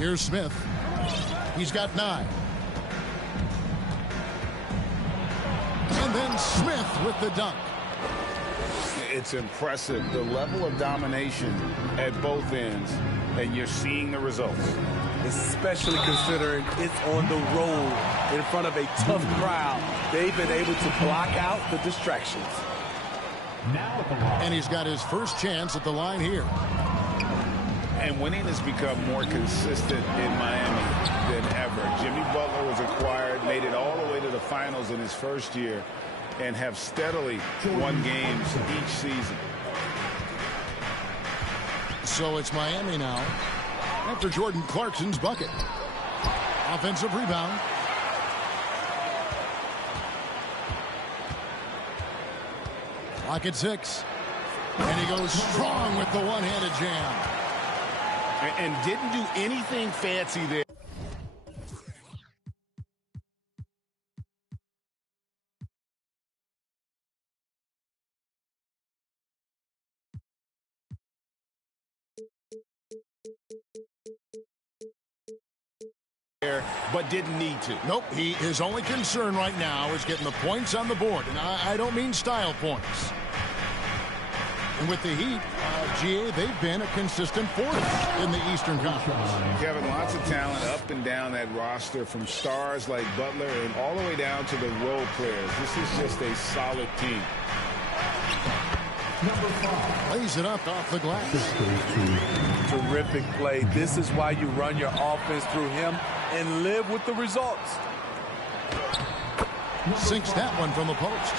Here's Smith. He's got 9. And then Smith with the dunk. It's impressive, the level of domination at both ends, and you're seeing the results. Especially considering it's on the road in front of a tough crowd. They've been able to block out the distractions. And he's got his first chance at the line here. And winning has become more consistent in Miami than ever. Jimmy Butler was acquired, made it all the way to the finals in his first year, and have steadily won games each season. So it's Miami now after Jordan Clarkson's bucket. Offensive rebound. Clock at 6. And he goes strong with the one-handed jam. And didn't do anything fancy there. But didn't need to. Nope, his only concern right now is getting the points on the board. And I don't mean style points. And with the Heat, GA, they've been a consistent force in the Eastern Conference. Kevin, lots of talent up and down that roster, from stars like Butler and all the way down to the role players. This is just a solid team. Lays it up off the glass. Terrific play. This is why you run your offense through him and live with the results. Sinks that one from the post.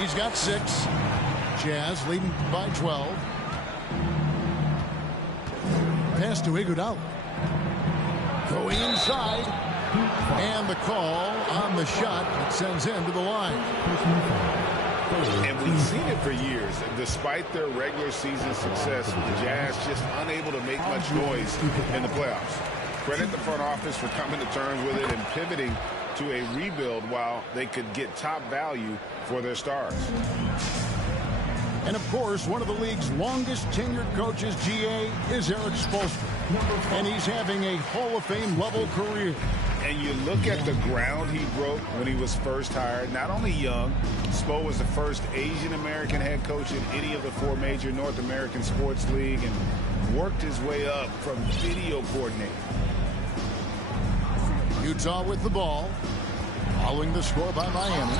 He's got 6. Jazz leading by 12. Pass to Iguodala. Going inside. And the call on the shot that sends him to the line. And we've seen it for years. Despite their regular season success, the Jazz just unable to make much noise in the playoffs. Credit the front office for coming to terms with it and pivoting to a rebuild while they could get top value for their stars. And, of course, one of the league's longest-tenured coaches, GA, is Eric Spoelstra. And he's having a Hall of Fame-level career. And you look at the ground he broke when he was first hired. Not only young, Spo was the first Asian-American head coach in any of the 4 major North American sports league and worked his way up from video coordinator. Utah with the ball, following the score by Miami.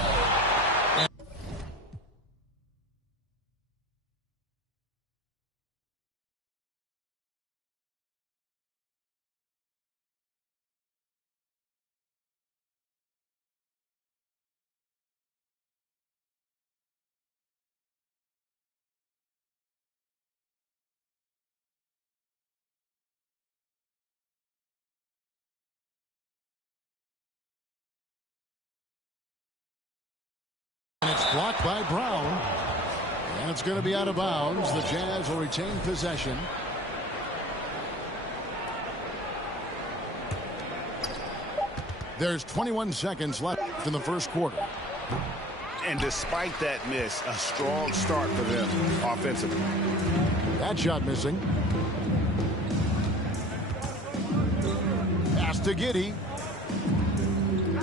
And it's blocked by Brown. And it's going to be out of bounds. The Jazz will retain possession. There's 21 seconds left in the first quarter. And despite that miss, a strong start for them offensively. That shot missing. Pass to Giddey.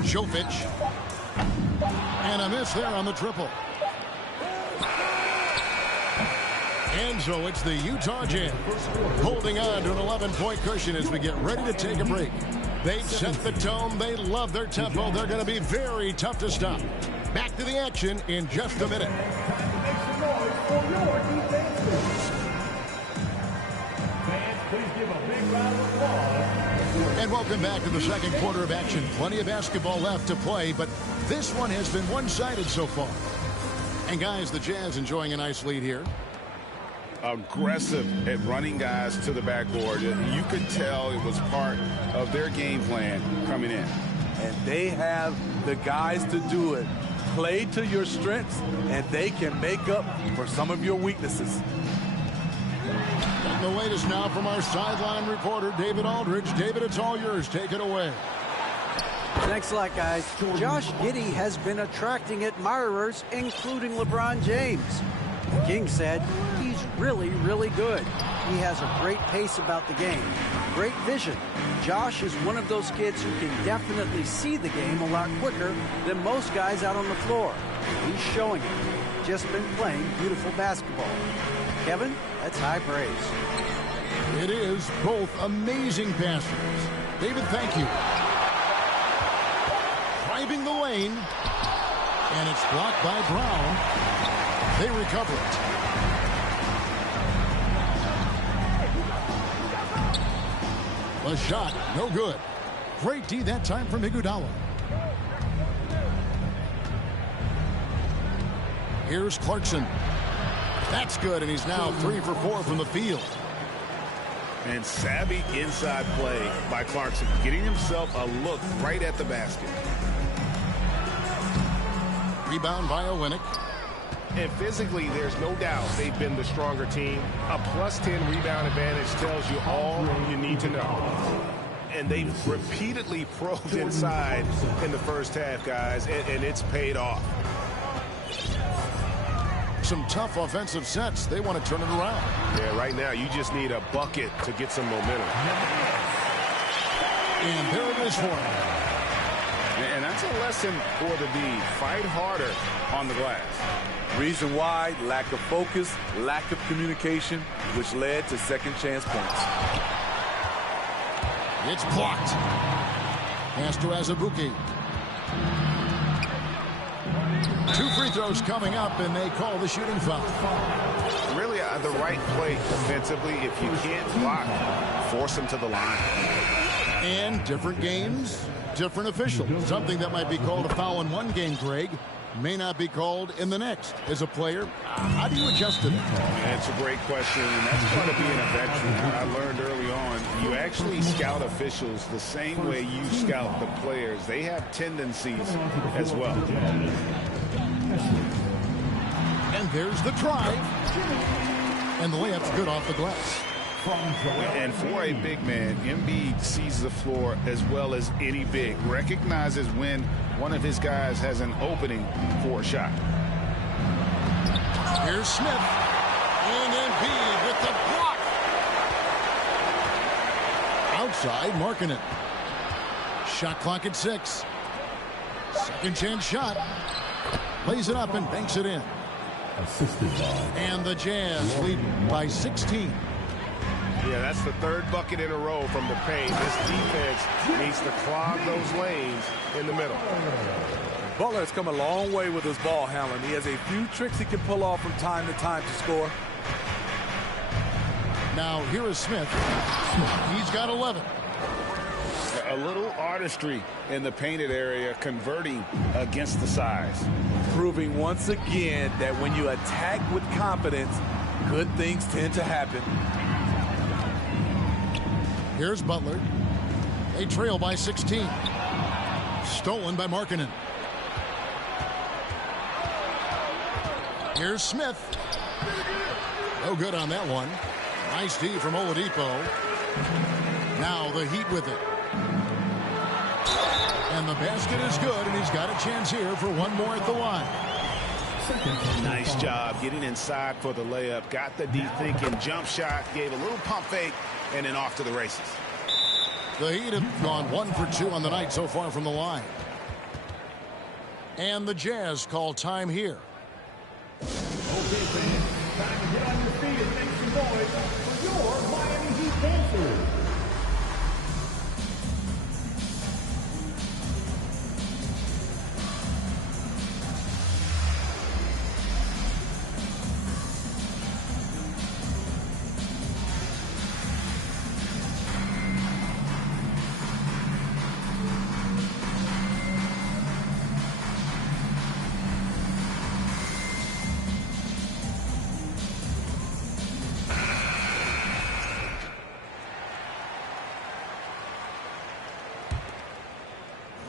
Jovic. And a miss there on the triple. And so it's the Utah Jazz holding on to an 11-point cushion as we get ready to take a break. They set the tone. They love their tempo. They're going to be very tough to stop. Back to the action in just a minute. And welcome back to the second quarter of action. Plenty of basketball left to play, but this one has been one-sided so far. And guys, the Jazz enjoying a nice lead here. Aggressive at running guys to the backboard. You could tell it was part of their game plan coming in. And they have the guys to do it. Play to your strengths, and they can make up for some of your weaknesses. And the latest now from our sideline reporter, David Aldridge. David, it's all yours. Take it away. Thanks a lot, guys. Josh Giddey has been attracting admirers, including LeBron James. The King said he's really, really good. he has a great pace about the game, great vision. Josh is one of those kids who can definitely see the game a lot quicker than most guys out on the floor. He's showing it. Just been playing beautiful basketball. Kevin, that's high praise. It is both amazing passers. David, thank you. Driving the lane. And it's blocked by Brown. They recover it. The shot, no good. Great D that time from Iguodala. Here's Clarkson. That's good, and he's now 3 for 4 from the field. And savvy inside play by Clarkson, getting himself a look right at the basket. Rebound by Olynyk. And physically, there's no doubt they've been the stronger team. A +10 rebound advantage tells you all you need to know. And they've repeatedly probed inside in the first half, guys, and it's paid off. Some tough offensive sets. They want to turn it around. Yeah, right now, you just need a bucket to get some momentum. And there it is for him. And that's a lesson for the D. Fight harder on the glass. Reason why, lack of focus, lack of communication, which led to second chance points. It's blocked. Pass to Azubuike. 2 free throws coming up, and they call the shooting foul. Really the right play defensively. If you can't block, force them to the line. And different games, different officials. Something that might be called a foul in one game, Greg, may not be called in the next. As a player, how do you adjust to that? That's a great question, and that's part of being a veteran. I learned early on, you actually scout officials the same way you scout the players. They have tendencies as well. And there's the drive. And the layup's good off the glass. And for a big man, Embiid sees the floor as well as any big. Recognizes when one of his guys has an opening for a shot. Here's Smith. And Embiid with the block. Outside, Markkanen. Shot clock at 6. Second chance shot. Lays it up and banks it in. And the Jazz lead by 16. Yeah, that's the third bucket in a row from the paint. This defense needs to clog those lanes in the middle. Butler has come a long way with his ball handling. He has a few tricks he can pull off from time to time to score. Now here is Smith. He's got 11. A little artistry in the painted area, converting against the size. Proving once again that when you attack with confidence, good things tend to happen. Here's Butler. They trail by 16. Stolen by Markkanen. Here's Smith. No good on that one. Nice D from Oladipo. Now the Heat with it. And the basket is good, and he's got a chance here for one more at the line. Nice job getting inside for the layup. Got the D thinking. Jump shot. Gave a little pump fake. And then off to the races. The Heat have gone 1 for 2 on the night so far from the line. And the Jazz call time here. Okay, fans, time to get on your feet and make some noise for your Miami Heat dancers.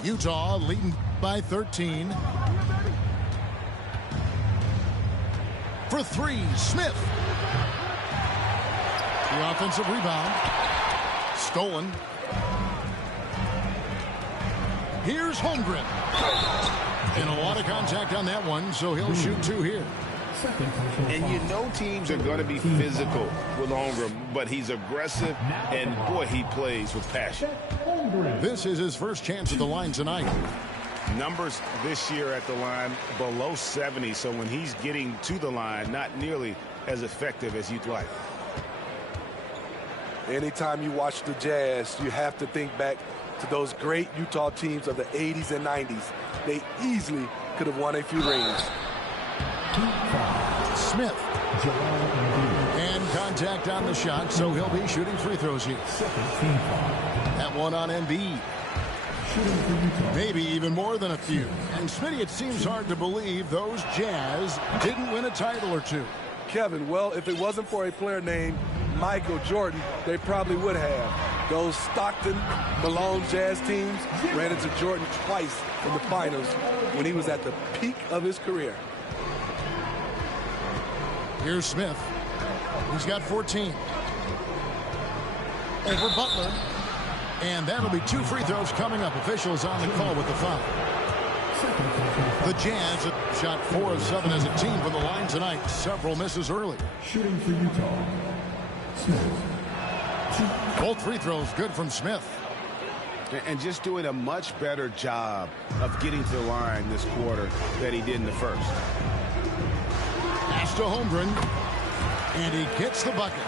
Utah leading by 13. For 3, Smith. The offensive rebound. Stolen. Here's Holmgren. And a lot of contact on that one, so he'll shoot 2 here. And you know teams are going to be physical with Holmgren, but he's aggressive, and boy, he plays with passion. This is his first chance at the line tonight. Numbers this year at the line below 70, so when he's getting to the line, not nearly as effective as you'd like. Anytime you watch the Jazz, you have to think back to those great Utah teams of the 80s and 90s. They easily could have won a few rings. Smith. And contact on the shot, so he'll be shooting free throws here. That one on Embiid. Maybe even more than a few. And Smitty, it seems hard to believe those Jazz didn't win a title or two. Kevin, well, if it wasn't for a player named Michael Jordan, they probably would have. Those Stockton, Malone Jazz teams ran into Jordan twice in the finals when he was at the peak of his career. Here's Smith. He's got 14. Over Butler. And that'll be 2 free throws coming up. Officials on the call with the foul. The Jazz have shot 4 of 7 as a team from the line tonight. Several misses early. Shooting for Utah, Smith. Both free throws good from Smith. And just doing a much better job of getting to the line this quarter than he did in the first. Pass to Holmgren. And he gets the bucket.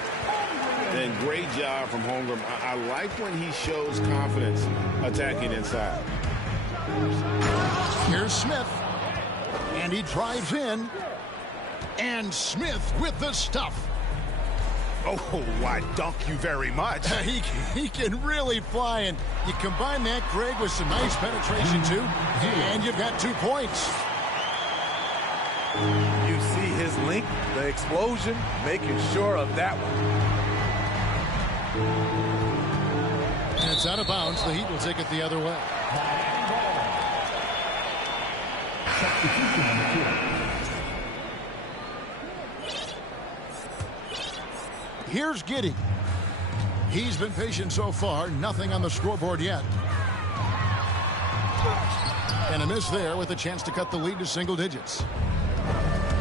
And great job from Holmgren. I like when he shows confidence attacking inside. Here's Smith. And he drives in. And Smith with the stuff. Oh, why, dunk you very much. He can really fly. And you combine that, Greg, with some nice penetration, too. And you've got 2 points. You see his length, the explosion, making sure of that one. And it's out of bounds. The Heat will take it the other way. Here's Giddey. He's been patient so far. Nothing on the scoreboard yet. And a miss there with a chance to cut the lead to single digits.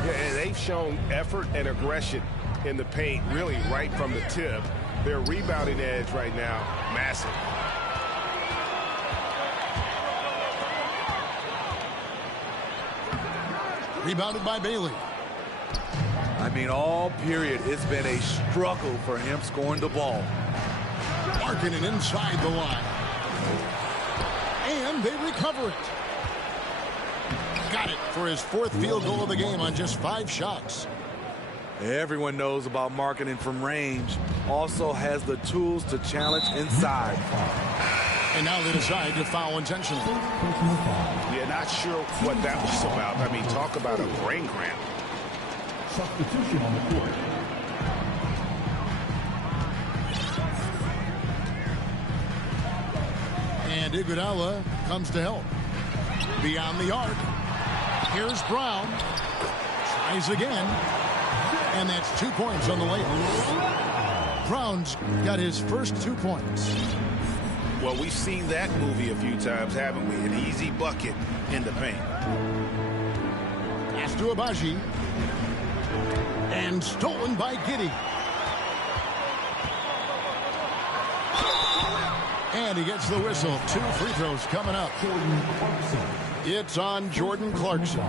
Yeah, and they've shown effort and aggression in the paint, really right from the tip. Their rebounding edge right now, massive. Rebounded by Bailey. I mean, all period, it's been a struggle for him scoring the ball. Markkanen inside the line. And they recover it. Got it for his 4th field goal of the game on just 5 shots. Everyone knows about Markkanen from range. Also has the tools to challenge inside. And now they decide to foul intentionally. Yeah, not sure what that was about. I mean, talk about a brain cramp. Substitution on the court. And Iguodala comes to help. Beyond the arc. Here's Brown. Tries again. And that's 2 points on the layup. Brown's got his first 2 points. Well, we've seen that movie a few times, haven't we? An easy bucket in the paint. Pass to Agbaji. And stolen by Giddey. And he gets the whistle. 2 free throws coming up. Jordan Clarkson. It's on Jordan Clarkson.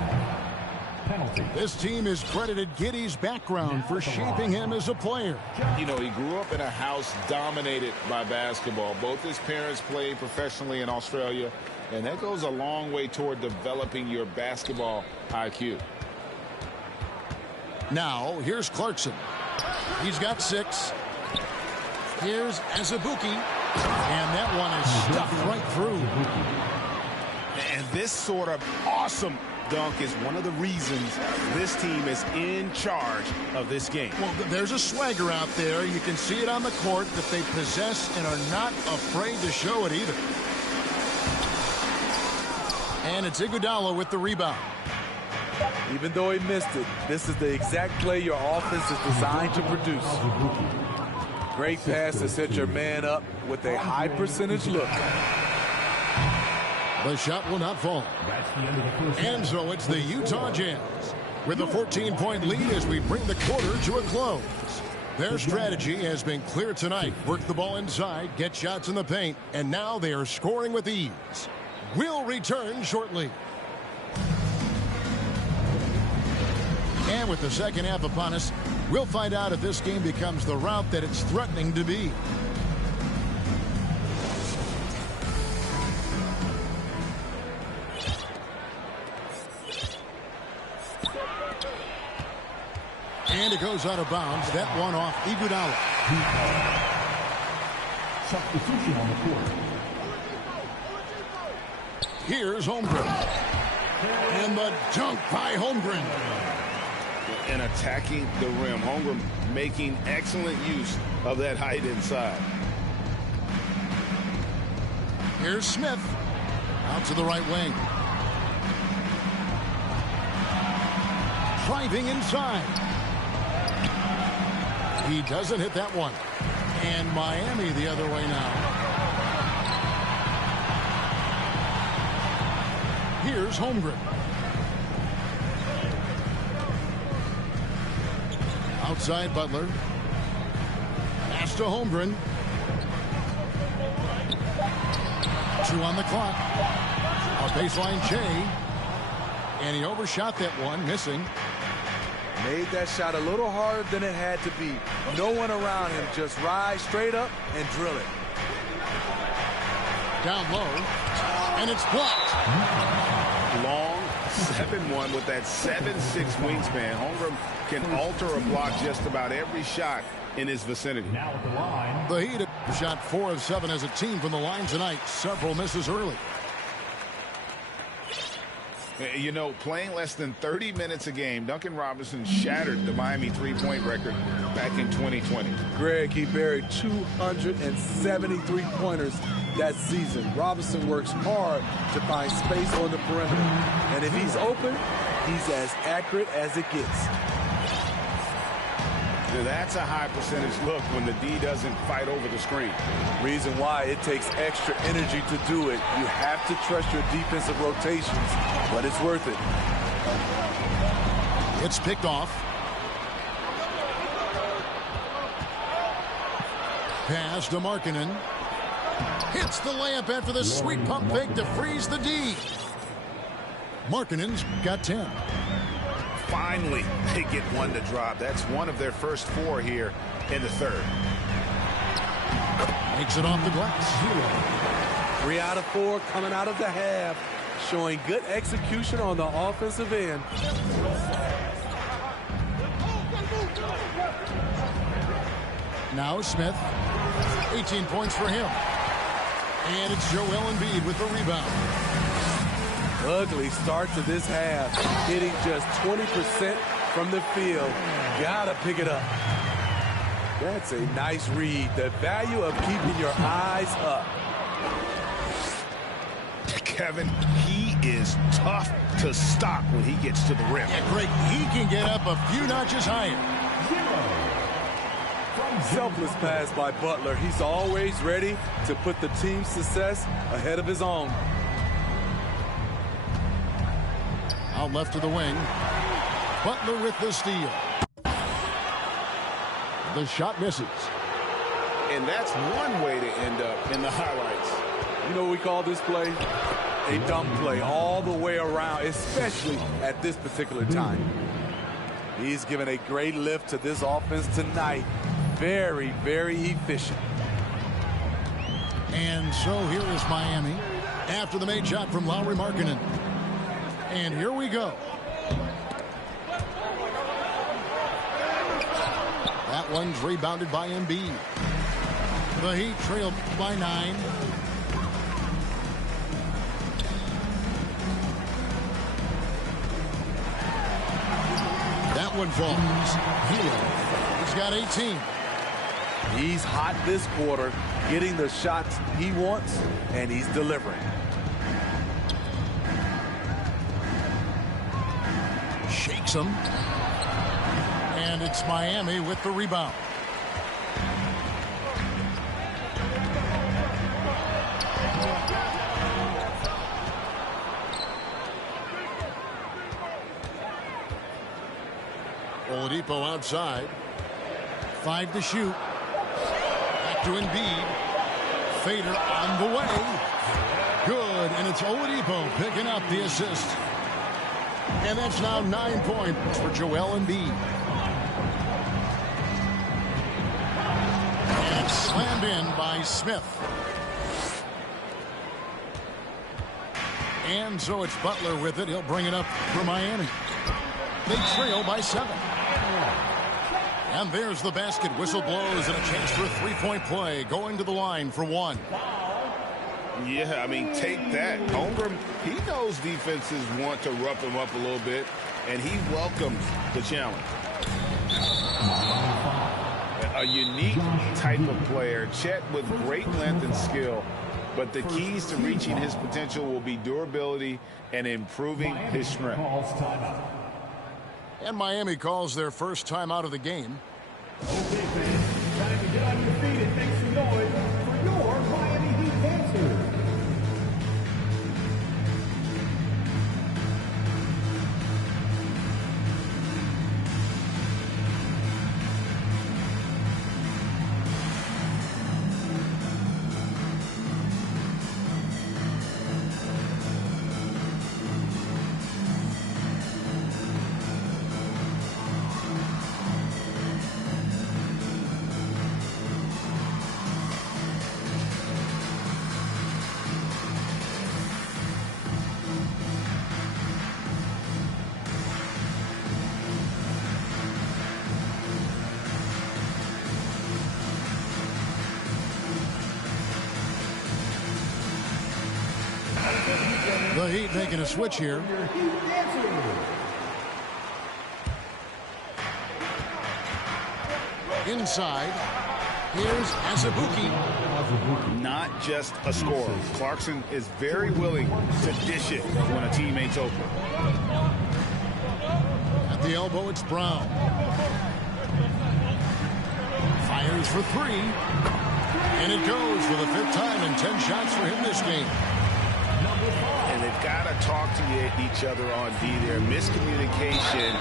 Penalty. This team has credited Giddey's background for shaping him as a player. You know, he grew up in a house dominated by basketball. Both his parents played professionally in Australia, and that goes a long way toward developing your basketball IQ. Now, here's Clarkson. He's got 6. Here's Azubuike. And that one is stuffed right through. And this sort of awesome dunk is one of the reasons this team is in charge of this game. Well, there's a swagger out there. You can see it on the court that they possess and are not afraid to show it either. And it's Iguodala with the rebound. Even though he missed it, this is the exact play your offense is designed to produce. Great pass to set your man up with a high percentage look. The shot will not fall. That's the end of the first. And so it's the Utah Jazz with a 14-point lead as we bring the quarter to a close. Their strategy has been clear tonight. Work the ball inside, get shots in the paint, and now they are scoring with ease. We'll return shortly. And with the second half upon us, we'll find out if this game becomes the route that it's threatening to be. And it goes out of bounds. That one off Iguodala. Substitution on the court. Here's Holmgren. And the dunk by Holmgren. And attacking the rim. Holmgren making excellent use of that height inside. Here's Smith. Out to the right wing. Driving inside. He doesn't hit that one. And Miami the other way now. Here's Holmgren. Outside Butler. Pass to Holmgren. 2 on the clock. A baseline Jay. And he overshot that one, missing. Made that shot a little harder than it had to be. No one around him. Just rise straight up and drill it. Down low. And it's blocked. Long 7-1 with that 7'6" wingspan. Holmgren can alter a block just about every shot in his vicinity. Now at the line. The Heat have shot 4 of 7 as a team from the line tonight. Several misses early. You know, playing less than 30 minutes a game, Duncan Robinson shattered the Miami three-point record back in 2020. Greg, he buried 273 pointers that season. Robinson works hard to find space on the perimeter. And if he's open, he's as accurate as it gets. That's a high percentage look when the D doesn't fight over the screen. Reason why it takes extra energy to do it. You have to trust your defensive rotations, but it's worth it. It's picked off. Pass to Markkanen. Hits the layup after the sweet pump fake to freeze the D. Markkanen's got 10. Finally, they get one to drop. That's one of their first 4 here in the third. Makes it off the glass. 3 out of 4 coming out of the half, showing good execution on the offensive end. Now Smith. 18 points for him. And it's Joel Embiid with the rebound. Ugly start to this half, hitting just 20% from the field. Gotta pick it up. That's a nice read. The value of keeping your eyes up. Kevin, he is tough to stop when he gets to the rim. Yeah, Greg, he can get up a few notches higher. Selfless pass by Butler. He's always ready to put the team's success ahead of his own. Out left to the wing. Butler with the steal. The shot misses. And that's one way to end up in the highlights. You know what we call this play? A dunk play all the way around, especially at this particular time. He's given a great lift to this offense tonight. Very, very efficient. And so here is Miami after the made shot from Lauri Markkanen. And here we go. That one's rebounded by Embiid. The Heat trailed by 9. That one falls. He's got 18. He's hot this quarter, getting the shots he wants, and he's delivering. Shakes him. And it's Miami with the rebound. Oladipo outside. 5 to shoot. Back to Embiid. Fader on the way. Good, and it's Oladipo picking up the assist. And that's now 9 points for Joel Embiid. And slammed in by Smith. And so it's Butler with it. He'll bring it up for Miami. They trail by 7. And there's the basket. Whistle blows and a chance for a three-point play. Going to the line for 1. Yeah, I mean, take that. Holmgren, he knows defenses want to rough him up a little bit, and he welcomes the challenge. A unique type of player. Chet with great length and skill, but the keys to reaching his potential will be durability and improving his strength. And Miami calls their first time out of the game. Okay, fans, time to get on your feet and make some noise for your Miami Heat dancers. The Heat making a switch here. Inside, here's Azubuike. Not just a scorer. Clarkson is very willing to dish it when a teammate's open. At the elbow, it's Brown. Fires for 3. And it goes for the 5th time and 10 shots for him this game. And they've got to talk to each other on D there. Miscommunication,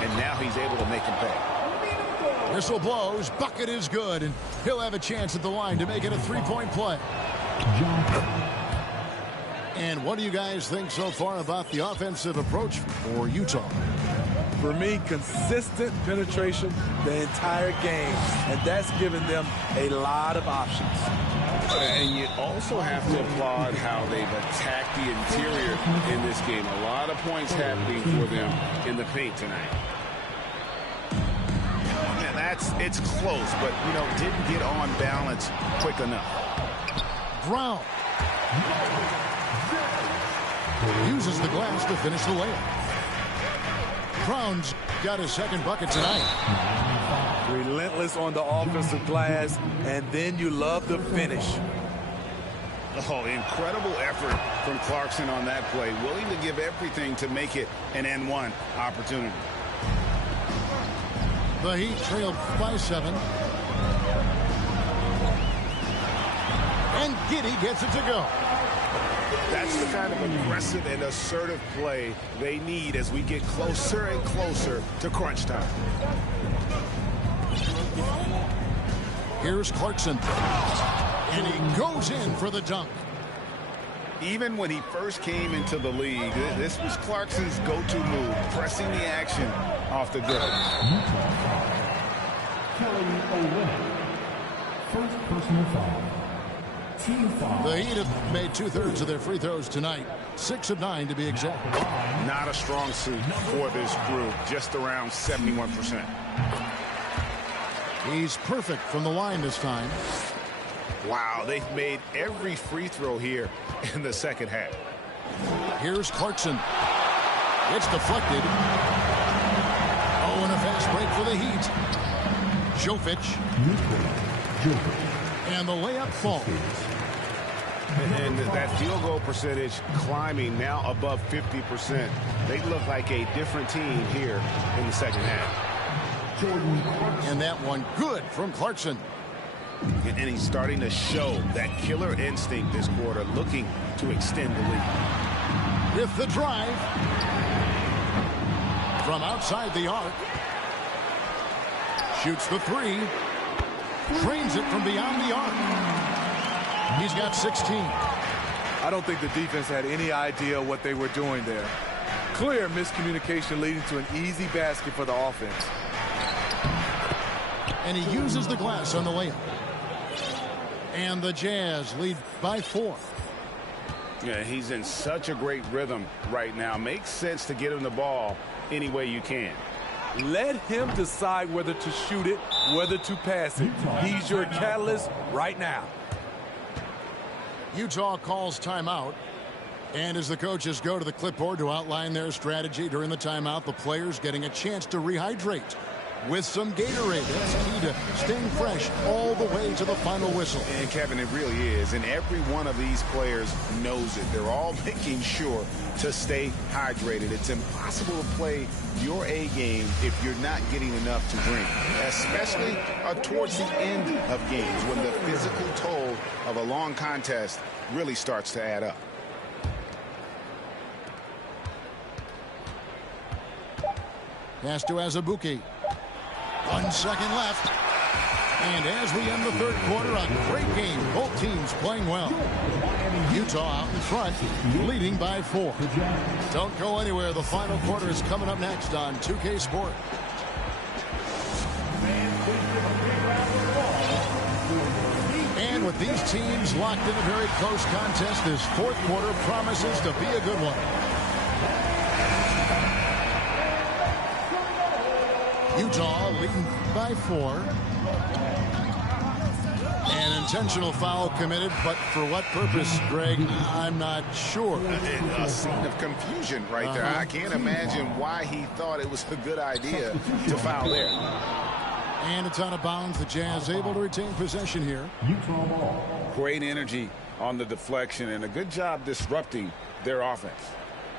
and now he's able to make him pay. Whistle blows. Bucket is good, and he'll have a chance at the line to make it a 3-point play. And what do you guys think so far about the offensive approach for Utah? For me, consistent penetration the entire game, and that's given them a lot of options. And you also have to applaud how they've attacked the interior in this game. A lot of points happening for them in the paint tonight. And it's close, but, you know, didn't get on balance quick enough. Brown uses the glass to finish the layup. Brown's got his second bucket tonight. Relentless on the offensive glass, and then you love the finish. Oh, incredible effort from Clarkson on that play. Willing to give everything to make it an N1 opportunity. The Heat trailed by 7. And Giddey gets it to go. That's the kind of aggressive and assertive play they need as we get closer and closer to crunch time. Here's Clarkson. And he goes in for the dunk. Even when he first came into the league, this was Clarkson's go-to move, pressing the action off the dribble. Kelly Olynyk. First personal foul. Team foul. The Heat have made 2/3 of their free throws tonight. 6 of 9 to be exact. Not a strong suit for this group, just around 71%. He's perfect from the line this time. Wow, they've made every free throw here in the second half. Here's Clarkson. It's deflected. Oh, and a fast break for the Heat. Jovic. And the layup falls. And that field goal percentage climbing now above 50%. They look like a different team here in the second half. And that one good from Clarkson. And he's starting to show that killer instinct this quarter, looking to extend the lead. With the drive. From outside the arc. Shoots the three. Drains it from beyond the arc. He's got 16. I don't think the defense had any idea what they were doing there. Clear miscommunication leading to an easy basket for the offense. And he uses the glass on the layup. And the Jazz lead by 4. Yeah, he's in such a great rhythm right now. Makes sense to get him the ball any way you can. Let him decide whether to shoot it, whether to pass it. He's your catalyst right now. Utah calls timeout. And as the coaches go to the clipboard to outline their strategy during the timeout, the players getting a chance to rehydrate with some Gatorade. That's key to staying fresh all the way to the final whistle. And Kevin, it really is. And every one of these players knows it. They're all making sure to stay hydrated. It's impossible to play your A game if you're not getting enough to drink, especially towards the end of games when the physical toll of a long contest really starts to add up. Pass to Azubuike. 1 second left. And as we end the third quarter, a great game. Both teams playing well. Utah out in front, leading by 4. Don't go anywhere. The final quarter is coming up next on 2K Sport. And with these teams locked in a very close contest, this fourth quarter promises to be a good one. Utah leading by 4. An intentional foul committed, but for what purpose, Greg, I'm not sure. A scene of confusion right there. I can't imagine why he thought it was a good idea to foul there. And it's out of bounds. The Jazz able to retain possession here. Utah ball. Great energy on the deflection and a good job disrupting their offense.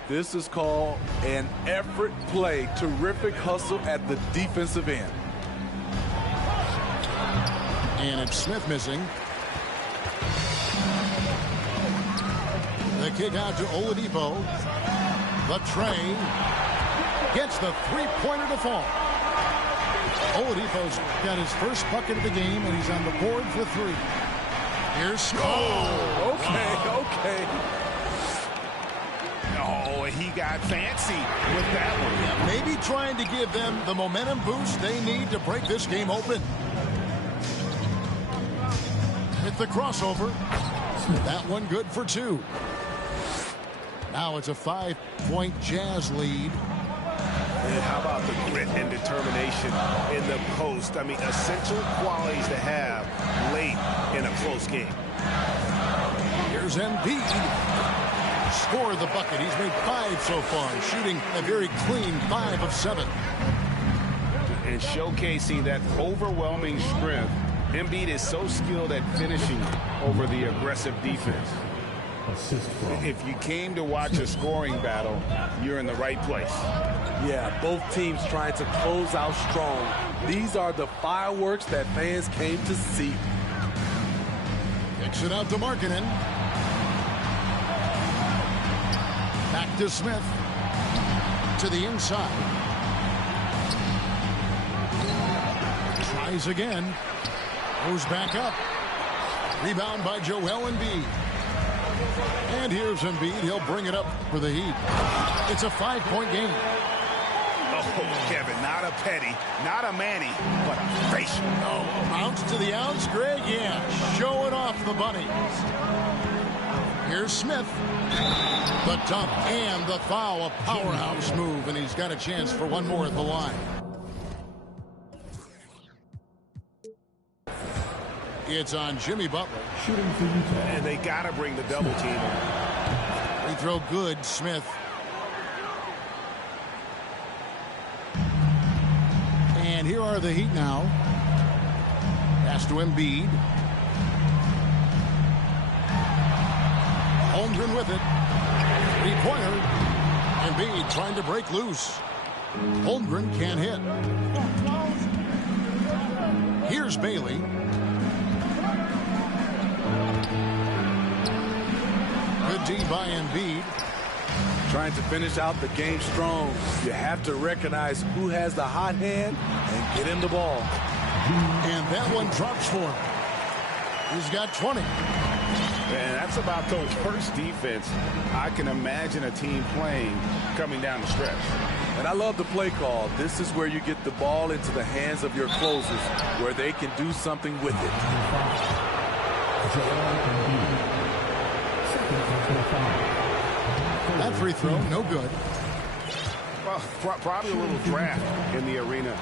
This is called an effort play. Terrific hustle at the defensive end. And it's Smith missing. The kick out to Oladipo. The train gets the three-pointer to fall. Oladipo's got his first bucket of the game, and he's on the board for 3. Here's Smith. Oh, okay. Oh, he got fancy with that one. Maybe trying to give them the momentum boost they need to break this game open. Hit the crossover. That one good for 2. Now it's a 5-point Jazz lead. And how about the grit and determination in the post? I mean, essential qualities to have late in a close game. Here's Embiid. Scored the bucket. He's made 5 so far, shooting a very clean 5 of 7. And showcasing that overwhelming strength. Embiid is so skilled at finishing over the aggressive defense. If you came to watch a scoring battle, you're in the right place. Yeah, both teams trying to close out strong. These are the fireworks that fans came to see. Kicks it out to Markkanen. Back to Smith. To the inside. Tries again. Goes back up. Rebound by Joel Embiid. And here's Embiid. He'll bring it up for the Heat. It's a 5-point game. Oh, Kevin, not a Petty, not a Manny, but a facial. Oh, ounce to the ounce, Greg. Yeah, showing off the bunnies. Here's Smith. The dunk and the foul. A powerhouse move, and he's got a chance for one more at the line. It's on Jimmy Butler. Shooting for Utah. And they got to bring the double team. Free throw good, Smith. And here are the Heat now. Pass to Embiid. Holmgren with it. Three-pointer. Embiid trying to break loose. Holmgren can't hit. Here's Bailey. Good D by Embiid. Trying to finish out the game strong. You have to recognize who has the hot hand and get him the ball. And that one drops for him. He's got 20. And that's about the worst defense I can imagine a team playing coming down the stretch. And I love the play call. This is where you get the ball into the hands of your closers, where they can do something with it. That free throw, no good. Well, probably a little draft in the arena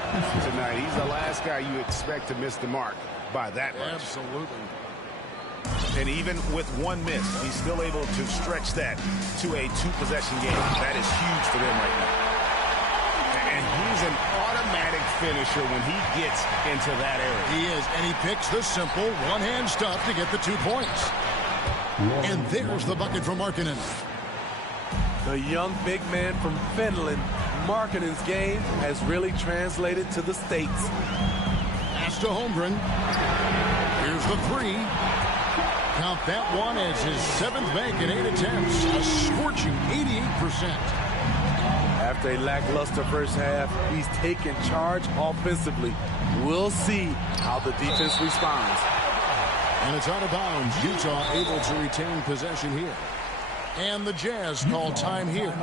tonight. He's the last guy you expect to miss the mark by that much. Absolutely. And even with one miss, he's still able to stretch that to a two-possession game. That is huge for them right now. And he's an automatic finisher when he gets into that area. He is, and he picks the simple one-hand stuff to get the 2 points. And there's the bucket from Markkanen. The young big man from Finland, Markkanen's game has really translated to the States. Pass to Holmgren. Here's the 3. Count that one as his 7th bank in 8 attempts. A scorching 88%. After a lackluster first half, he's taken charge offensively. We'll see how the defense responds. And it's out of bounds. Utah able to retain possession here. And the Jazz call time here.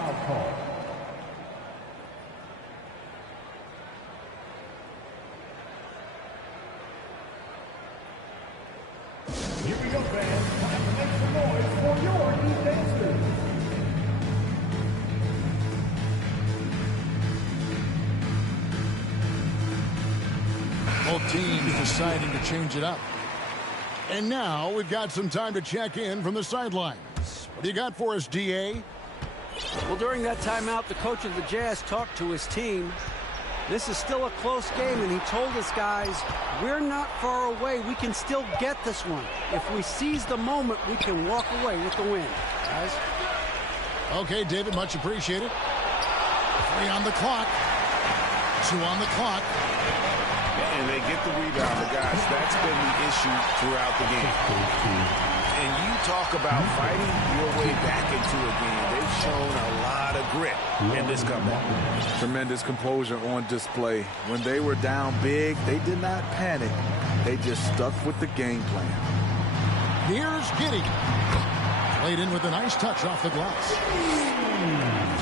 Here we go, fans. Time to make some noise for your defenses. Both teams deciding to change it up. And now we've got some time to check in from the sidelines. What do you got for us, D.A.? Well, during that timeout, the coach of the Jazz talked to his team. This is still a close game, and he told us guys, we're not far away. We can still get this one. If we seize the moment, we can walk away with the win. Guys? Okay, David, much appreciated. 3 on the clock. 2 on the clock. And they get the rebound, but guys, that's been the issue throughout the game. And you talk about fighting your way back into a game. They've shown a lot of grit in this comeback. Tremendous composure on display. When they were down big, they did not panic. They just stuck with the game plan. Here's Giddey. Played in with a nice touch off the glass.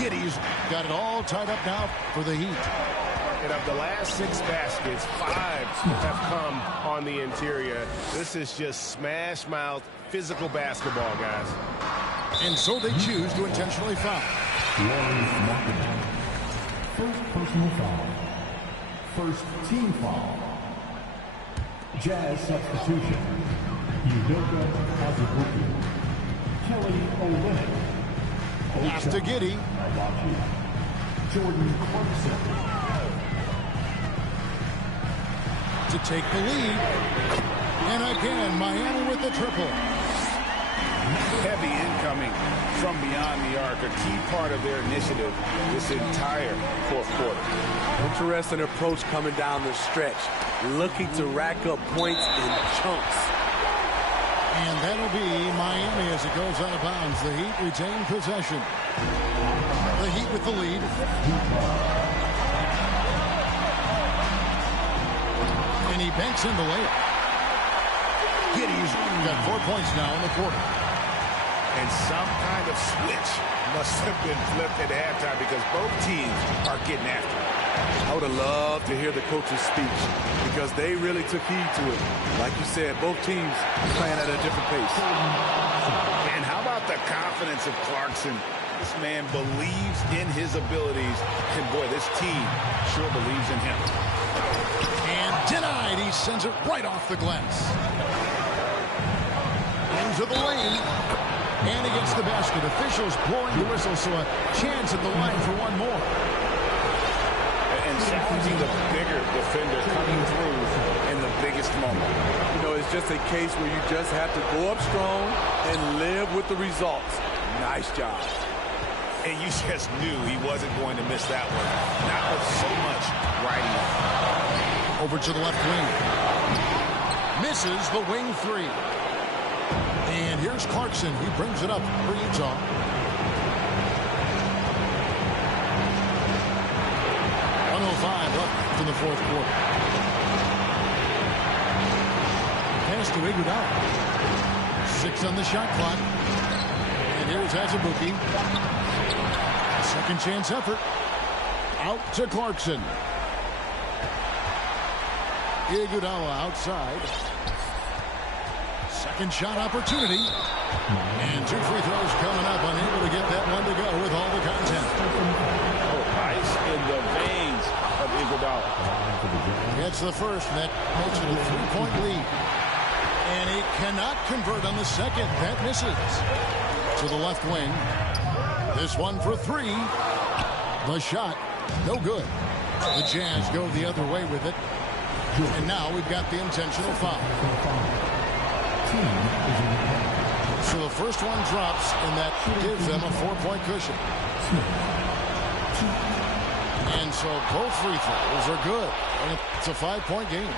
Giddey's got it all tied up now for the Heat. And of the last 6 baskets, 5 have come on the interior. This is just smash-mouth, physical basketball, guys. And so they choose to intentionally foul. First personal foul. First team foul. Jazz substitution. Udoka Azubuike. Kelly Olynyk. Pass to Giddey. Jordan Clarkson. To take the lead. And again, Miami with the triple. Heavy incoming from beyond the arc, a key part of their initiative this entire fourth quarter. Interesting approach coming down the stretch, looking to rack up points in chunks. And that'll be Miami as it goes out of bounds. The Heat retain possession. The Heat with the lead. And he banks in the layup. Giddey's got 4 points now in the quarter. And some kind of switch must have been flipped at halftime because both teams are getting after it. I would have loved to hear the coach's speech because they really took heed to it. Like you said, both teams playing at a different pace. And how about the confidence of Clarkson? This man believes in his abilities. And boy, this team sure believes in him. And denied. He sends it right off the glass. Into the lane. And against the basket. Officials blowing the whistle, so a chance at the line for one more. And challenging the bigger defender coming through in the biggest moment. You know, it's just a case where you just have to go up strong and live with the results. Nice job. And you just knew he wasn't going to miss that one. Not with so much riding on. Over to the left wing. Misses the wing 3. And here's Clarkson. He brings it up for Utah. Left in the fourth quarter. pass to Iguodala. 6 on the shot clock. And here's Azubuike. Second chance effort. Out to Clarkson. Iguodala outside. Second shot opportunity. And 2 free throws coming up. Unable to get that one to go with all the content. Oh, ice in the veins of Iguodala. Gets the first, and that makes it a 3-point lead. And he cannot convert on the second. That misses. To the left wing. This one for 3. The shot, no good. The Jazz go the other way with it. And now we've got the intentional foul. So the first one drops, and that gives them a 4-point cushion. And so both free throws are good. And it's a 5-point game.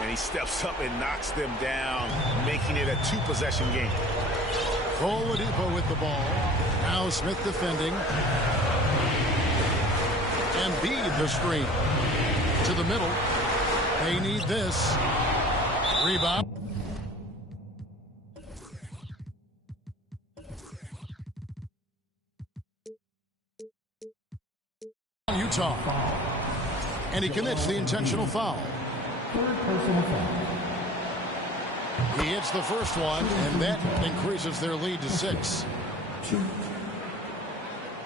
And he steps up and knocks them down, making it a 2-possession game. Oladipo with the ball. Now Smith defending. Embiid the screen. To the middle. They need this. Rebound. Utah. And he commits the intentional foul. Third personal foul. He hits the first one, and that increases their lead to 6.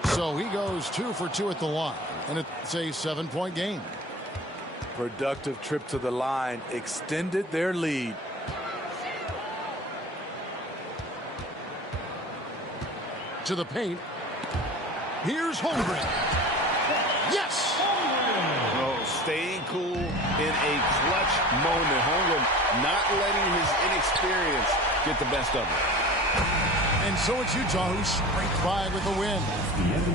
So he goes 2 for 2 at the line, and it's a 7-point game. Productive trip to the line extended their lead. To the paint. Here's Holmgren. Yes! Oh, staying cool in a clutch moment. Holmgren not letting his inexperience get the best of him. And so it's Utah who scraped by with the win.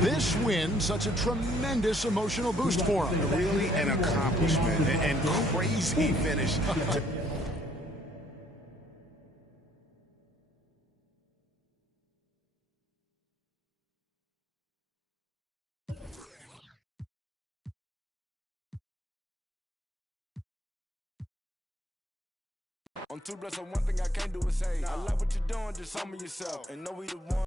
This win, such a tremendous emotional boost for them. Really an accomplishment and crazy finish. I'm too blessed, so one thing I can't do is say, I like what you're doing, just humble yourself. And know we the one.